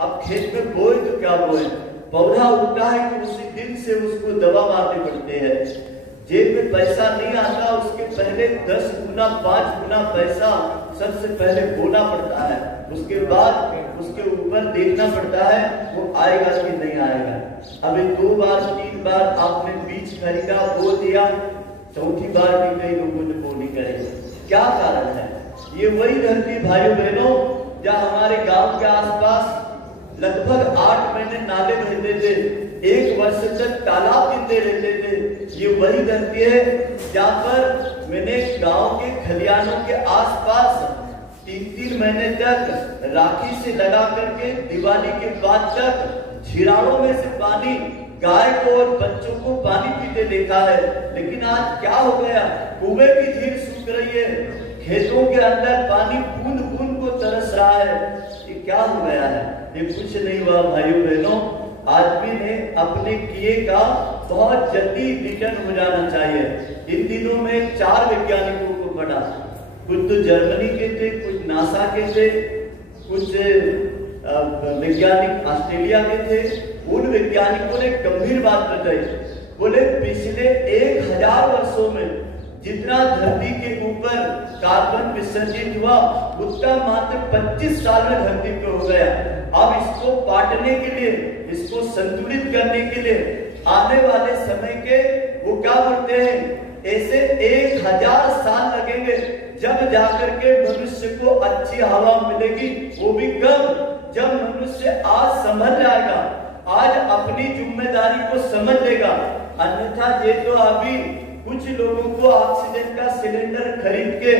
अब खेत में बोए तो क्या बोए, पौधा उगता है कि उसी दिन से उसको दवा मारनी पड़ती है। जेब में पैसा नहीं आता, उसके पहले 10 गुना 5 गुना पैसा सबसे पहले बोना पड़ता है, उसके बाद उसके ऊपर देखना पड़ता है वो आएगा कि नहीं आएगा। अभी 2 बार 3 बार आपने बीज खरीदा, बो दिया, चौथी बार भी कई लोगों ने बो नहीं करेगा। क्या कारण है? ये वही धरती भाइयों बहनों जहाँ हमारे गांव के आसपास लगभग 8 महीने नाले बहते थे, 1 वर्ष तक तालाब गिरते रहते थे। ये वही धरती है जहाँ पर मैंने गांव के खलियानों के आसपास 3-3 महीने तक राखी से लगा करके दिवाली के बाद तक झिराड़ों में से पानी गाय को और बच्चों को पानी पीते देखा है। लेकिन आज क्या हो गया, कुएं की झील सूख रही है, खेतों के अंदर पानी बूंद बूंद को तरस रहा है। ये क्या हो गया है? ये कुछ नहीं हुआ भाइयों बहनों, आदमी ने अपने किए का बहुत जल्दी रिटर्न हो जाना चाहिए। इन दिनों में 4 वैज्ञानिकों को पढ़ा, कुछ तो जर्मनी के थे, कुछ नासा के थे, कुछ वैज्ञानिक ऑस्ट्रेलिया के थे। उन वैज्ञानिकों ने गंभीर बात बताई, बोले पिछले 1000 वर्षों में जितना धरती के ऊपर कार्बन विसर्जित हुआ उसका मात्र 25 साल में धरती पे हो गया। अब इसको पाटने के लिए, इसको संतुलित करने के लिए आने वाले समय के वो क्या बोलते हैं, ऐसे 1000 साल लगेंगे जब जाकर के मनुष्य को अच्छी हवा मिलेगी। वो भी कब? जब मनुष्य आज समझ जाएगा, आज अपनी जिम्मेदारी को समझ लेगा। अन्यथा ये तो अभी कुछ लोगों को ऑक्सीजन का सिलेंडर खरीद के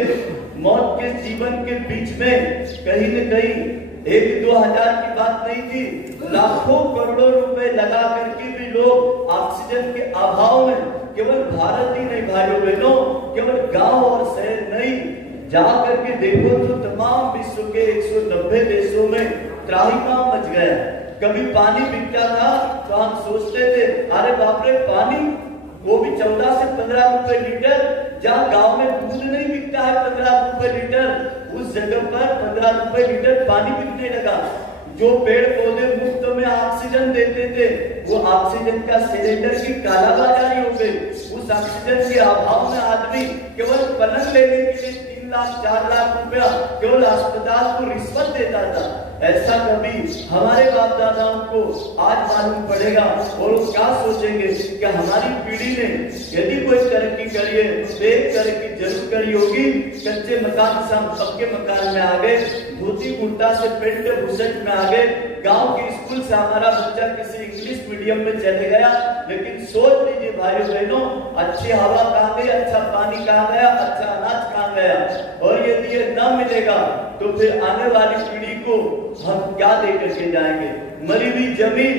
मौत के जीवन के बीच में कहीं न कहीं 1-2 हजार की बात नहीं थी, लाखों करोड़ों रुपए लगा करके भी लोग ऑक्सीजन के अभाव में, केवल भारत ही नहीं भाइयों बहनों, केवल गांव और शहर नहीं, जा करके देखो तो तमाम विश्व के 190 देशों में त्राहिमाम मच गया। कभी पानी बिकता था तो हम सोचते थे अरे बाप रे पानी, वो भी 14 से 15 रुपए लीटर। जहाँ गांव में दूध नहीं बिकता है 15 रुपए लीटर, उस जगह पर 15 रुपए लीटर पानी बिकने लगा। जो पेड़ पौधे मुफ्त में ऑक्सीजन देते थे वो ऑक्सीजन का सिलेंडर की कालाबाजारी हो गई। उस ऑक्सीजन के अभाव में आदमी केवल पलंग लेने के लिए 3 लाख 4 लाख रुपया केवल अस्पताल को रिश्वत देता था। ऐसा कभी हमारे बाप दादाओं को आज मालूम पड़ेगा और वो क्या सोचेंगे कि हमारी पीढ़ी ने यदि कोई तरक्की करी है तो एक तरक्की जरूर करी होगी, कच्चे मकान से हम पक्के मकान में आ गए, धोती कुर्ता से पेंट बुशर्ट में आ गए, गांव के स्कूल से हमारा बच्चा किसी इंग्लिश मीडियम में चले गया। लेकिन सोच लीजिए भाइयों बहनों, अच्छी हवा कहाँ गई, अच्छा पानी कहाँ गया, अच्छा अनाज कहाँ गया? और यदि ये न मिलेगा तो फिर आने वाली पीढ़ी को हम क्या दे करके जाएंगे? मरी हुई जमीन,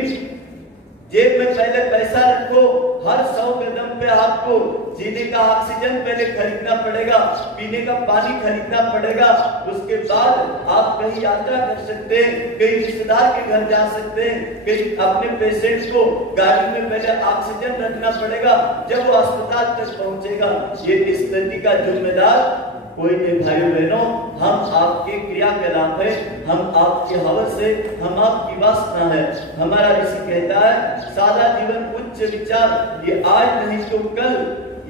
जेब में पहले पैसा रखो, हर 100 कदम पे आपको जीने का ऑक्सीजन पहले खरीदना पड़ेगा, पीने का पानी खरीदना पड़ेगा, उसके बाद आप कहीं यात्रा कर सकते हैं, कहीं रिश्तेदार के घर जा सकते हैं, कहीं अपने पेशेंट को गाड़ी में पहले ऑक्सीजन रखना पड़ेगा, जब वो अस्पताल तक पहुंचेगा। ये स्थिति का जिम्मेदार कोई नहीं भाइयों बहनों, हम आपके क्रियाकलाप है, हम आपके हवस है, हम आपकी वासना है। हमारा ऋषि कहता है सादा जीवन उच्च विचार, ये आज नहीं तो कल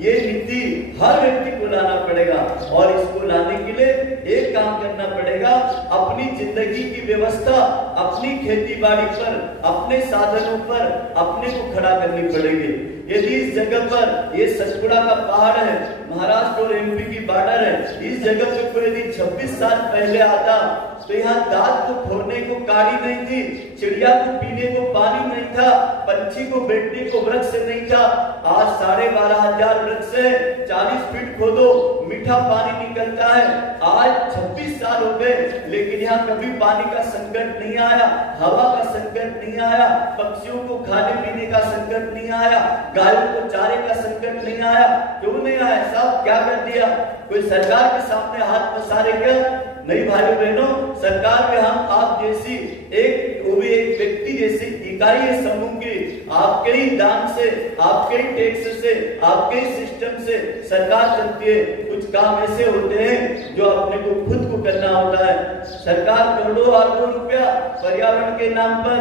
ये नीति हर व्यक्ति को लाना पड़ेगा। और इसको लाने के लिए एक काम करना पड़ेगा, अपनी जिंदगी की व्यवस्था अपनी खेती बाड़ी पर, अपने साधनों पर अपने को खड़ा करनी पड़ेगी। यदि इस जगह पर ये सतपुड़ा का पहाड़ है, महाराष्ट्र और एमपी की बॉर्डर है, इस जगह पे कोई यदि 26 साल पहले आता तो यहाँ दांत को फोड़ने को काड़ी नहीं थी, चिड़िया को पीने को पानी नहीं था, पंछी को बैठने को वृक्ष नहीं था। आज 12,500 वृक्ष है, 40 फीट खोदो मीठा पानी निकलता है। आज 26 साल हो गए लेकिन यहाँ कभी पानी का संकट नहीं आया, हवा का संकट नहीं आया, पक्षियों को खाने पीने का संकट नहीं आया, गायों को चारे का संकट नहीं आया। क्यों नहीं आया साहब? क्या कर दिया? कोई सरकार के सामने हाथ पसारे क्या? नहीं भाइयों बहनों, सरकार में हम आप जैसी एक, वो भी एक व्यक्ति जैसी इकाई है समूह की, आपके ही दान से, आपके ही टैक्स से, आपके ही सिस्टम से सरकार चलती है। कुछ काम ऐसे होते हैं जो अपने को खुद को उपयोग करना होता है। सरकार करोड़ों अरबों रुपया पर्यावरण के नाम पर,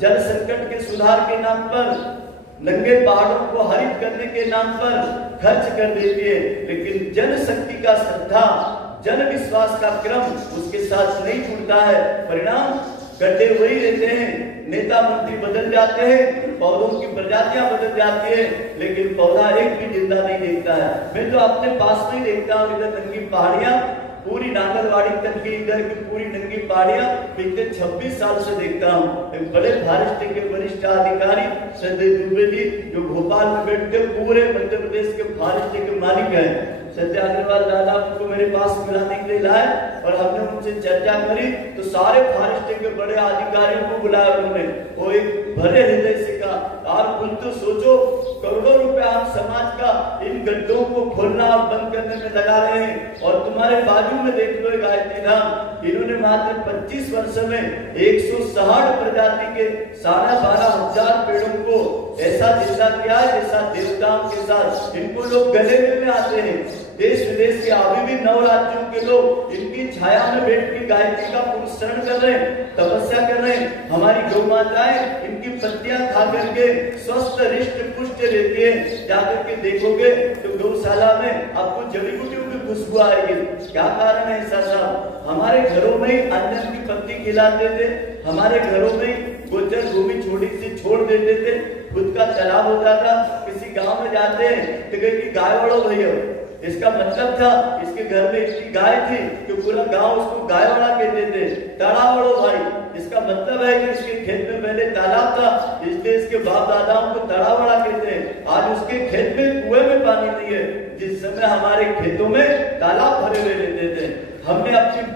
जल संकट के सुधार के नाम पर, नंगे पहाड़ों को हरित करने के नाम पर खर्च कर देती है, लेकिन जनशक्ति का श्रद्धा, जन विश्वास का क्रम उसके साथ नहीं जुड़ता है। परिणाम गड्ढे वही रहते हैं, नेता मंत्री बदल जाते हैं, पौधों की प्रजातियां बदल जाती है, लेकिन पौधा एक भी जिंदा नहीं देखता है। मैं तो अपने पास में ही देखता हूँ, इधर नंगी पहाड़ियां, पूरी नांगलवाड़ी तक की इधर की पूरी नंगी पहाड़ियां पिछले 26 साल से देखता हूँ। एक बड़े फॉरेस्ट के वरिष्ठ अधिकारी संजय दुबे जी, जो भोपाल में बैठकर पूरे मध्य प्रदेश के फॉरेस्ट के मालिक हैं, सत्य अग्रवाल दादा को मेरे पास मिलाने के लिए लाए और हमने उनसे चर्चा करी तो सारे फॉरेस्ट के बड़े अधिकारियों को बुलाया उन्होंने। वो एक भरे हृदय से कहा, यार कुल तो सोचो, करोड़ों रुपया हम समाज का इन गड्ढों को खोलना और बंद करने में लगा रहे हैं, और तुम्हारे बाजू में देख लो गायत्री धाम, इन्होंने मात्र 25 वर्षों में 160 प्रजाति के 12,500 पेड़ों को ऐसा जिंदा किया है जैसा देवताओं के साथ इनको लोग गले में आते हैं। देश विदेश के अभी भी 9 राज्यों के लोग इनकी छाया में बैठ के गायत्री का पुरस्करण कर रहे हैं, तपस्या कर रहे हैं। हमारी गौ माताएं इनकी पत्तियां खा करके स्वस्थ रिष्ट पुष्ट रहती है। जाकर के देखोगे तो गौशाला में आपको जड़ी बूटियों की खुशबू आएगी। क्या कारण है ऐसा साहब? हमारे घरों में ही अंजन की पत्ती खिलाते थे, हमारे घरों में गोचर भूमि छोटी सी छोड़ देते थे, खुद का तालाब होता था। किसी गांव में जाते हैं तो कहे कि गाय वालों भैया, इसका मतलब था इसके घर में इतनी गाय थी कि पूरा गांव उसको गाय वाला कहते थे। तालाब वालों भाई, इसका मतलब है कि इसके खेत में पहले तालाब था, इसलिए इसके बाप दादाओं को तालाब वाला कहते हैं। आज उसके खेत में कुएं में पानी नहीं है, जिस समय हमारे खेतों में तालाब भरे हुए रहते थे। हमने अपनी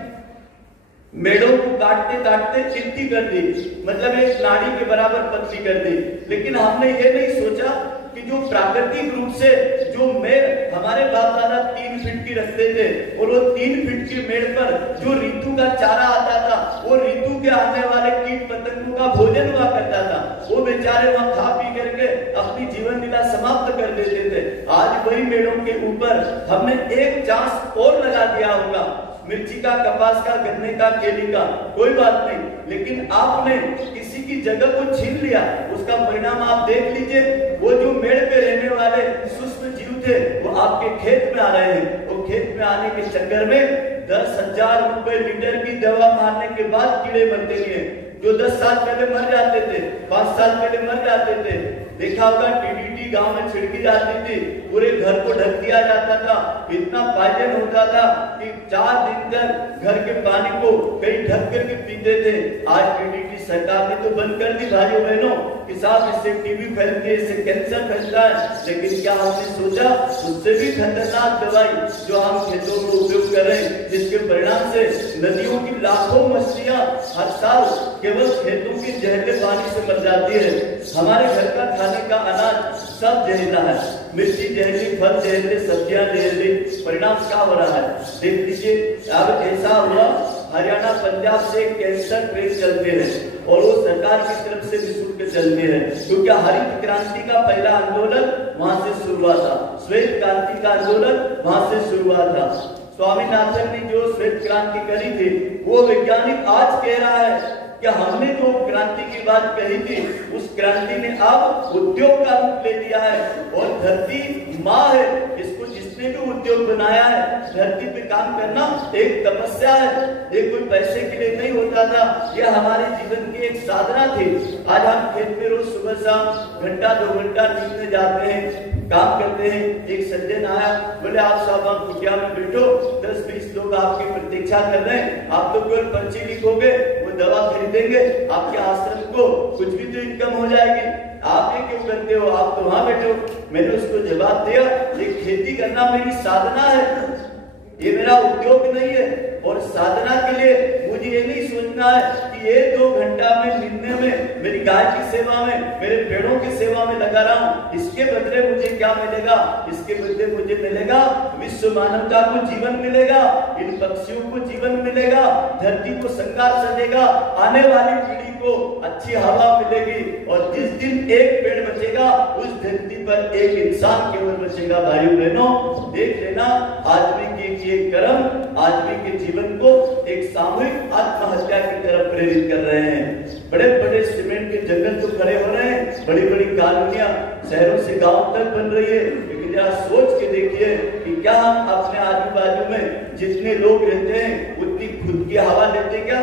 मेड़ों को काटते काटते चिट्ठी कर दी, मतलब एक नाड़ी के बराबर पतली कर दी। लेकिन हमने ये नहीं सोचा कि जो प्राकृतिक रूप से जो मेड़ हमारे बाप दादा 3 फीट की रखते थे, और वो 3 फीट की मेड़ पर जो ऋतु का चारा आता था, वो ऋतु के आने वाले कीट पतंगों का भोजन हुआ करता था। वो बेचारे वहां खा पी करके अपनी जीवन लीला समाप्त कर देते थे। आज वही मेड़ों के ऊपर हमने एक चांस और लगा दिया होगा, मिर्ची का, कपास का, गन्ने का, केली का, कोई बात नहीं, लेकिन आपने किसी की जगह को छीन लिया। उसका परिणाम आप देख लीजिए, वो जो मेड़ पे रहने वाले सूक्ष्म जीव थे वो आपके खेत में आ रहे हैं। वो खेत में आने के चक्कर में 10,000 रुपए लीटर की दवा मारने के बाद कीड़े मरते नहीं है। जो 10 साल पहले मर जाते थे, 5 साल पहले मर जाते थे, देखा होगा टीडीटी गांव में छिड़की जाती थी, पूरे घर को ढक दिया जाता था, इतना पायजन होता था कि 4 दिन तक घर के पानी को कहीं ढक करके पीते थे। आज टीडीटी सरकार ने तो बंद कर दी भाइयों बहनों कि साहब इससे टीबी फैलती है, इससे कैंसर फैलता है। लेकिन क्या आपने सोचा उससे भी खतरनाक दवाई जो हम खेतों में उपयोग कर रहे हैं, जिसके परिणाम से नदियों की लाखों मछलियां हर साल केवल खेतों के जहरीले पानी से मर जाती है। हमारे घर का खाने का अनाज सब जहरीला है, मिर्ची जहरीली, फल जहरीले, सब्जियां जहरीली। परिणाम क्या हो रहा है देख लीजिए। अब ऐसा हुआ, हरियाणा पंजाब से कैंसर ट्रेन चलते हैं और वो सरकार की तरफ से निःशुल्क चलते हैं, क्योंकि हरित क्रांति का पहला आंदोलन वहां से शुरू हुआ था, श्वेत क्रांति का आंदोलन वहां से शुरू हुआ था। स्वामीनाथन ने जो श्वेत क्रांति करी थी, वो वैज्ञानिक आज कह रहा है कि हमने जो क्रांति की बात कही थी, उस क्रांति ने अब उद्योग का रूप ले लिया है। और धरती माँ है, इसको जिसने भी उद्योग बनाया है, धरती पे काम करना एक तपस्या है, ये कोई पैसे के लिए नहीं होता था, ये हमारे जीवन की एक साधना थी। आज हम खेत में रोज सुबह शाम घंटा 2 घंटा नींदने जाते हैं, काम करते हैं। एक सज्जन आया, बोले आप साहब हम कुटिया में बैठो, 10-20 लोग आपकी प्रतीक्षा कर रहे हैं, आप तो केवल पर्ची लिखोगे, वो दवा खरीदेंगे, आपके आश्रम को कुछ भी तो इनकम हो जाएगी, आप ये क्यों करते हो, आप तो वहां बैठो। मैंने उसको जवाब दिया, ये खेती करना मेरी साधना है, ये मेरा उद्योग नहीं है। और साधना के लिए मुझे ये नहीं सोचना है कि ये 2 घंटा में मिलने में मेरी गाय की सेवा में, मेरे पेड़ों की सेवा में लगा रहा हूँ, इसके बदले मुझे क्या मिलेगा? इसके बदले मुझे मिलेगा विश्व मानवता को जीवन मिलेगा, इन पक्षियों को जीवन मिलेगा, धरती को संगार सजेगा, आने वाली पीढ़ी को अच्छी हवा मिलेगी, और जिस दिन एक पेड़ बचेगा उस धरती पर एक इंसान केवल बचेगा। भाइयों बहनों, देख लेना आदमी के ये कर्म आदमी के जीवन को एक सामूहिक आत्महत्या की तरफ प्रेरित कर रहे हैं। बड़े बड़े सीमेंट के जंगल तो खड़े हो रहे हैं, बड़ी बड़ी कॉलोनियां शहरों से गांव तक बन रही है, लेकिन जरा सोच के देखिए कि क्या हम अपने आजू बाजू में जितने लोग रहते हैं उतनी खुद की हवा लेते क्या?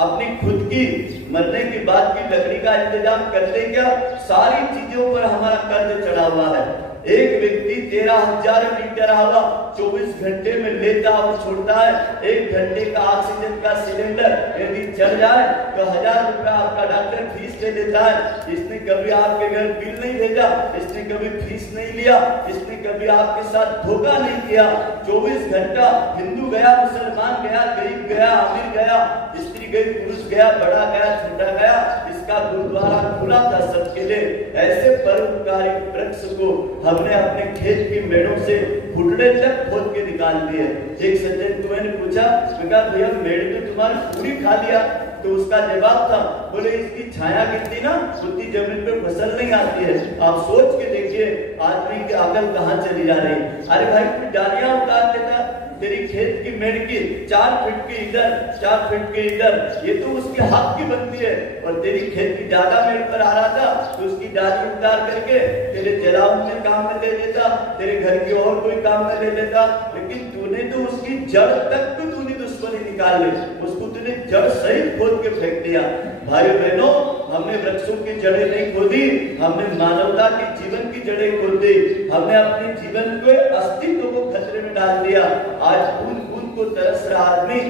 अपनी खुद की मरने के बाद की लकड़ी का इंतजाम करते क्या? सारी चीजों पर हमारा कर्ज चढ़ा हुआ है। एक व्यक्ति 13,000 लीटर हवा 24 घंटे में लेता और छोड़ता है। 1 घंटे का ऑक्सीजन का सिलेंडर यदि चल जाए तो 1000 रुपया आपका डॉक्टर फीस ले लेता है। इसने कभी आपके घर बिल नहीं भेजा, इसने कभी फीस नहीं लिया, इसने कभी आपके साथ धोखा नहीं किया। 24 घंटा हिंदू गया, मुसलमान गया, गरीब गया, अमीर गया, स्त्री गई, पुरुष गया, बड़ा गया, छोटा गया, इसका गुरुद्वारा खुला था सबके लिए। ऐसे परोपकारी वृक्ष को हमने अपने खेत की मेड़ों से घुटने तक खोद के निकाल दिए। एक सज्जन को मैंने पूछा, भैया मेड़ तो तुम्हारी पूरी खा लिया, तो उसका जवाब था, बोले इसकी छाया गिरती ना उतनी जमीन पे फसल नहीं आती है। आप सोच के देखिए आदमी की अकल कहाँ चली जा रही। अरे भाई तू डालियां उतार देता, तेरी खेत की मेड़ की 4 फीट की इधर 4 फीट के इधर, ये तो उसके हक की बनती है। और तेरी खेत की ज्यादा मेड़ पर आ रहा था तो उसकी डाली उतार करके तेरे जलावन में काम में ले लेता, तेरे घर की और कोई काम में ले लेता, लेकिन तूने तो उसकी जड़ तक तो तूने दुश्मनी निकाल ली, उसको तूने जड़ सहित खोद के फेंक दिया। भाई बहनों, हमने वृक्षों की जड़ें नहीं खोदी, हमने मानवता के जीवन की जड़ें खोद दी। हमने अपने जीवन के अस्तित्व को खतरे में डाल दिया। आज बूंद बूंद को तरस रहा आदमी,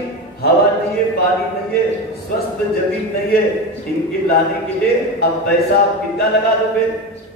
हवा नहीं है, पानी नहीं है, स्वस्थ जमीन नहीं है, इनके लाने के लिए अब पैसा आप कितना लगा दोगे?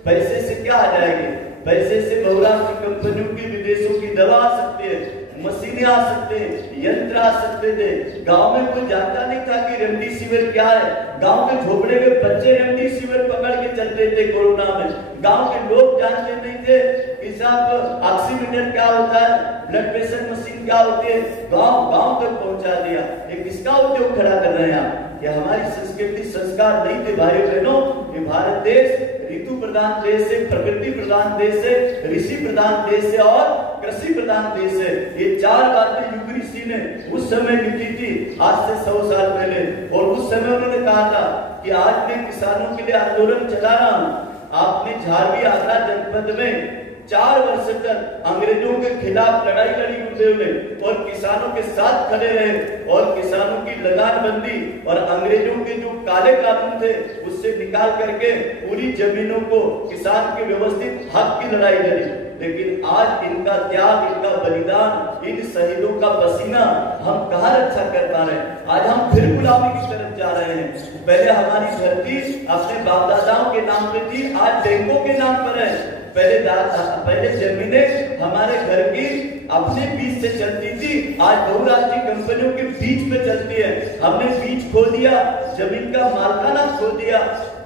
पैसे से क्या आ जाएगी? पैसे से बहुराष्ट्रीय कंपनियों की विदेशों की दवा आ सकती है, मशीनें आ सकते हैं, यंत्र आ सकते थे। गांव में कोई जानता नहीं था कि रेमडेसिविर क्या है। गांव के झोपड़े में बच्चे रेमडेसिविर पकड़ के चलते थे कोरोना में। गांव के लोग जानते नहीं थे कि साहब ऑक्सीमीटर क्या होता है, ब्लड प्रेशर मशीन क्या होती है। गांव तक पहुंचा दिया। ये किसका उद्योग खड़ा कर रहे हैं आप? ये हमारी संस्कृति संस्कार नहीं थे भाई बहनों। ये भारत देश ऋतु प्रधान देश है, प्रकृति प्रधान देश है, ऋषि प्रधान देश है और कृषि प्रधान देश है। ये 4 बातें युग ऋषि ने उस समय लिखी थी, आज से 100 साल पहले। और उस समय उन्होंने कहा था कि आज मैं किसानों के लिए आंदोलन चला रहा हूँ। आपने झारवी आगरा जनपद में 4 वर्ष तक अंग्रेजों के खिलाफ लड़ाई लड़ी गुरुदेव ने, और किसानों के साथ खड़े रहे, और किसानों की लगान बंदी और अंग्रेजों के जो काले कानून थे उससे निकाल करके पूरी जमीनों को किसान के व्यवस्थित हक की लड़ाई लड़ी। लेकिन आज इनका त्याग, इनका बलिदान, इन शहीदों का पसीना हम कहाँ रक्षा कर पा रहे हैं? आज हम फिर गुलामी की तरफ जा रहे हैं। पहले हमारी धरती अपने बाप दादाओं के नाम पे थी, आज बैंकों के नाम पर है। पहले जमीनें हमारे घर की अपने बीच से चलती थी, आज बहुराष्ट्रीय कंपनियों के बीच में चलती है। हमने बीच खो दिया, जमीन का मालकाना खो दिया।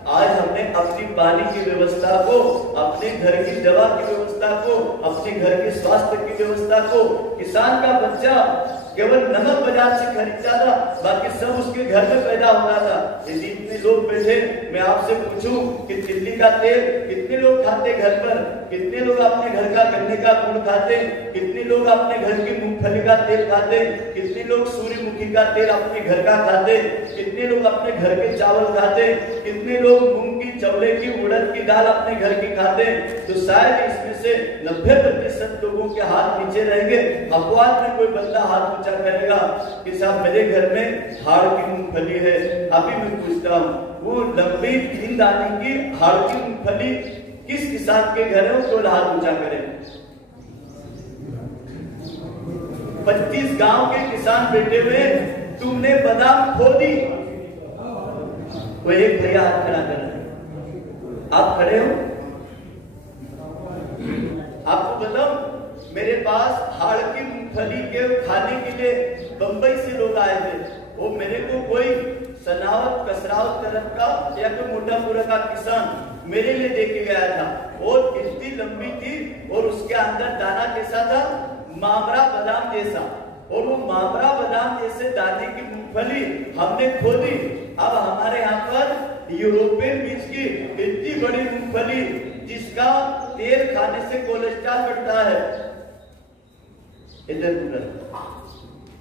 आज हमने अपनी पानी की व्यवस्था को, अपने घर की दवा की व्यवस्था को, अपने घर के स्वास्थ्य की व्यवस्था को, किसान का बच्चा केवल नमक बाजार से खरीदता था, बाकी सब उसके घर में पैदा होता था। यदि इतने लोग बैठे, मैं आपसे पूछूं कि तिल्ली का तेल कितने लोग खाते घर पर? कितने लोग अपने घर का गन्ने का गुड़ खाते? कितने लोग अपने घर की मूंगफली का तेल खाते? कितने लोग सूर्यमुखी का तेल अपने घर का खाते? कितने लोग अपने घर के चावल खाते? कितने लोग मूंग की, चवले की, उड़द की दाल अपने घर की खाते? तो शायद इसमें से 90% लोगों के हाथ नीचे रहेंगे। अपवाद में कोई बंदा हाथ करेगा कि साहब मेरे घर में हाड़ की मूंगफली है। अभी मैं पूछता हूँ, वो लंबी 3 दाने की हाड़ की मूंगफली किस किसान के घर है? उसको हाथ ऊंचा करें। 25 गांव के किसान बैठे हुए, तुमने बादाम खो दी। वो एक भैया हाथ खड़ा कर रहे हैं, आप खड़े हो? आपको बताओ, मेरे पास हाड़ की मूंगफली के खाने के लिए बंबई से लोग आए थे। वो मेरे को कोई सनावत कसरावत तरफ का या कोई मोटापुरा का किसान मेरे लिए देके गया था। और इतनी लंबी थी और उसके अंदर दाना कैसा था? मामरा बादाम जैसा। और वो मामरा बादाम जैसे दाने की मूंगफली हमने खोदी। अब हमारे यहाँ पर यूरोपियन बीज की इतनी बड़ी मूंगफली जिसका तेल खाने से कोलेस्ट्रॉल बढ़ता है। इधर उधर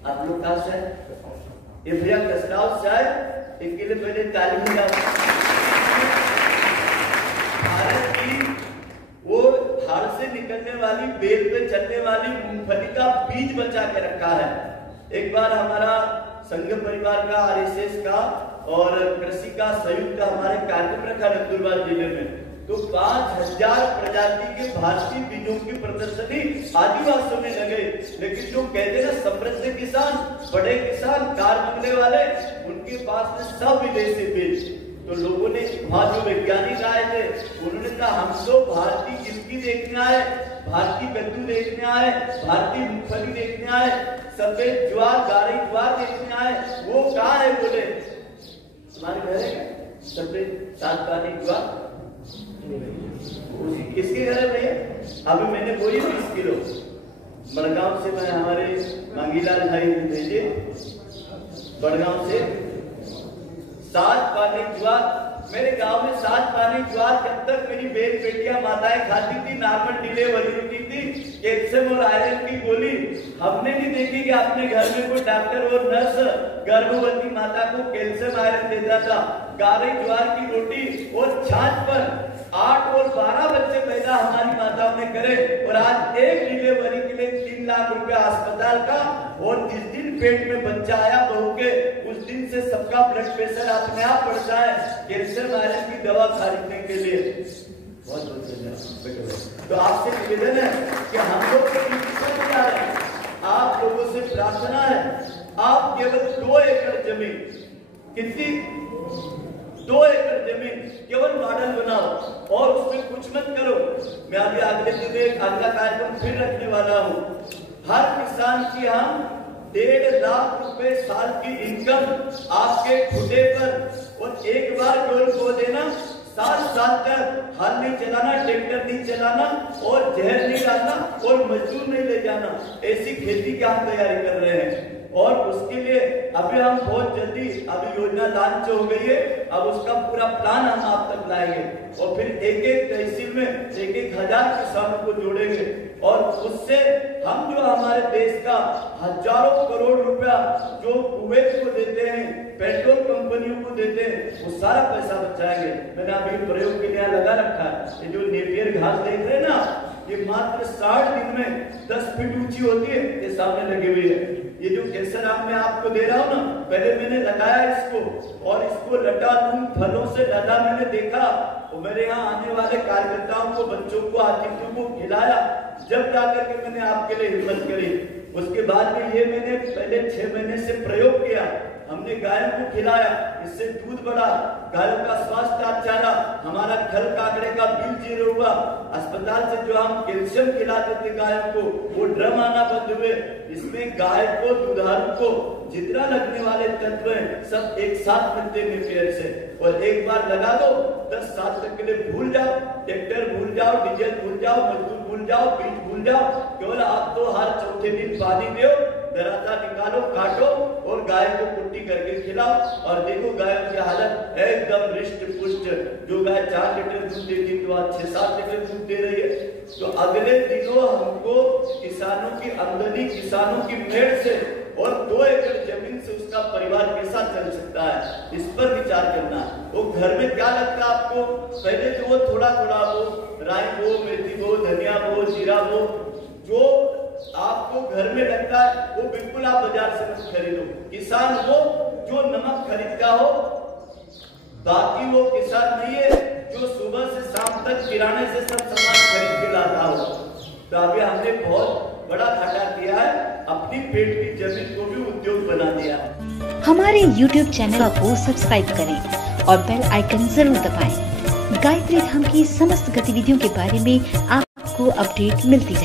आप लोग कहाँ से आए? ये भैया कसराव से आए, इनके लिए पहले ताली बजाओ। भारत की वो हाड़ से निकलने वाली, बेल पे चलने वाली मूंगफली का बीज बचा के रखा है। एक बार हमारा संघ परिवार का, आरएसएस का और कृषि का संयुक्त हमारे कार्यक्रम रखा नंदुरबार जिले में, तो 5000 प्रजाति के भारतीय बीजों की प्रदर्शनी आदिवासियों में लगे। लेकिन जो कहते ना समृद्ध किसान, बड़े किसान, कार बंगले वाले, उनके पास में सब विदेशी बीज। तो लोगों ने, वहां जो वैज्ञानिक आए थे, उन्होंने कहा हम तो भारतीय गिलकी देखने आए, भारतीय कद्दू देखने आए, भारतीय मूंगफली देखने आए, सफेद ज्वार, गाढ़ी ज्वार देखने आए, वो कहाँ है? बोले हमारे घर है सफेद सात पानी ज्वार, किसके घर है भैया? अभी मैंने बोली 20 किलो बड़गांव से, मैं हमारे मांगीलाल भाई भेजे बड़गांव से। 7 पानी ज्वार, मेरे गांव में 7 पानी ज्वार जब तक मेरी बेल बेटियां माताएं खाती थी, नॉर्मल डिलीवरी होती थी, कैल्शियम और आयरन की गोली हमने नहीं देखी कि अपने घर में कोई डॉक्टर और नर्स गर्भवती माता को कैल्शियम आयरन देता था। गाढ़ी ज्वार की रोटी और छाछ पर 8 और 12 बच्चे पैदा हमारी माताओं ने करे। और आज एक डिलीवरी के लिए 3 लाख रुपया अस्पताल का, और जिस दिन पेट में बच्चा आया बहू के, उस दिन से सबका ब्लड प्रेशर अपने आप बढ़ता है कैल्शियम आयरन की दवा खरीदने के लिए। बहुत बहुत धन्यवाद। तो आपसे निवेदन है कि हम लोग आप लोगों से प्रार्थना है, आप केवल 2 एकड़ जमीन, कितनी 2 एकड़ जमीन केवल मॉडल बनाओ और उसमें कुछ मत करो। मैं अभी अगले दिन एक अगला कार्यक्रम फिर रखने वाला हूँ। हर किसान की हम 1.5 लाख रुपए साल की इनकम आपके खुदे पर, और एक बार केवल बो देना, 7 साल तक हल नहीं चलाना, ट्रैक्टर नहीं चलाना, और जहर नहीं डालना, और मजदूर नहीं ले जाना। ऐसी खेती की हम तैयारी कर रहे हैं। और उसके लिए अभी हम बहुत जल्दी, अभी योजना लॉन्च हो गई है, अब उसका पूरा प्लान हम आप तक लाएंगे, और फिर एक तहसील में 1000 किसानों को जोड़ेंगे। और उससे हम जो हमारे देश का हजारों करोड़ रुपया जो कुवैत को देते हैं, पेट्रोल कंपनियों को देते हैं, वो सारा पैसा बचाएंगे। मैंने अभी प्रयोग के लिए लगा रखा है। ये जो नेपियर घास देख रहे हैं ना, ये मात्र 60 दिन में 10 फीट ऊंची होती है, ये सामने लगी हुई है। ये जो केसर आम मैं आपको दे रहा हूँ ना, पहले मैंने लगाया इसको, और इसको लटा लूं फलों से लदा मैंने देखा, और मेरे यहाँ आने वाले कार्यकर्ताओं को, बच्चों को, अतिथियों को खिलाया, जब जाकर के मैंने आपके लिए हिम्मत करी। उसके बाद में ये मैंने पहले 6 महीने से प्रयोग किया। हमने गायों को खिलाया, इससे दूध बढ़ा, गायों का स्वास्थ्य अच्छा रहा, हमारा खल काकड़े का बिल 0 हुआ। अस्पताल से जो हम कैल्शियम खिलाते थे गायों को, वो ड्रम आना बंद हुए। इसमें गाय को, दुधारू को जितना लगने वाले तत्व हैं, सब एक साथ मिलते हैं पेड़ से। और एक बार लगा दो, 10 साल तक के लिए भूल जाओ, ट्रैक्टर भूल जाओ, डीजल भूल जाओ, मजदूर भूल जाओ, बीज भूल जाओ। केवल आप तो हर चौथे दिन पानी दो, दराता निकालो, काटो, और गाय को कुट्टी करके खिलाओ, और देखो गायों की हालत एकदम रिष्ट पुष्ट। जो गाय 4 लीटर दूध देती तो आज 6-7 लीटर दूध दे रही है। तो अगले दिनों हमको किसानों की आमदनी, किसानों की मेड़ से और 2 एकड़ जमीन से उसका परिवार कैसा चल सकता है, इस पर विचार करना। वो घर में क्या लगता है आपको? पहले तो वो थोड़ा थोड़ा वो राई बो, मेथी बो, धनिया बो, जीरा बो, जो आपको घर में लगता है वो बिल्कुल आप बाजार से मत खरीदो। किसान वो जो नमक खरीदता हो, बाकी वो किसान नहीं है जो सुबह से शाम तक किराने से सब सामान खरीद के लाता हो। तो अभी हमने बहुत बड़ा घाटा किया है, अपनी पेट की जमीन को भी उद्योग बना दिया। हमारे YouTube चैनल को सब्सक्राइब करें और बेल आइकन जरूर दबाएं। गायत्री धाम की समस्त गतिविधियों के बारे में आपको अपडेट मिलती रहे।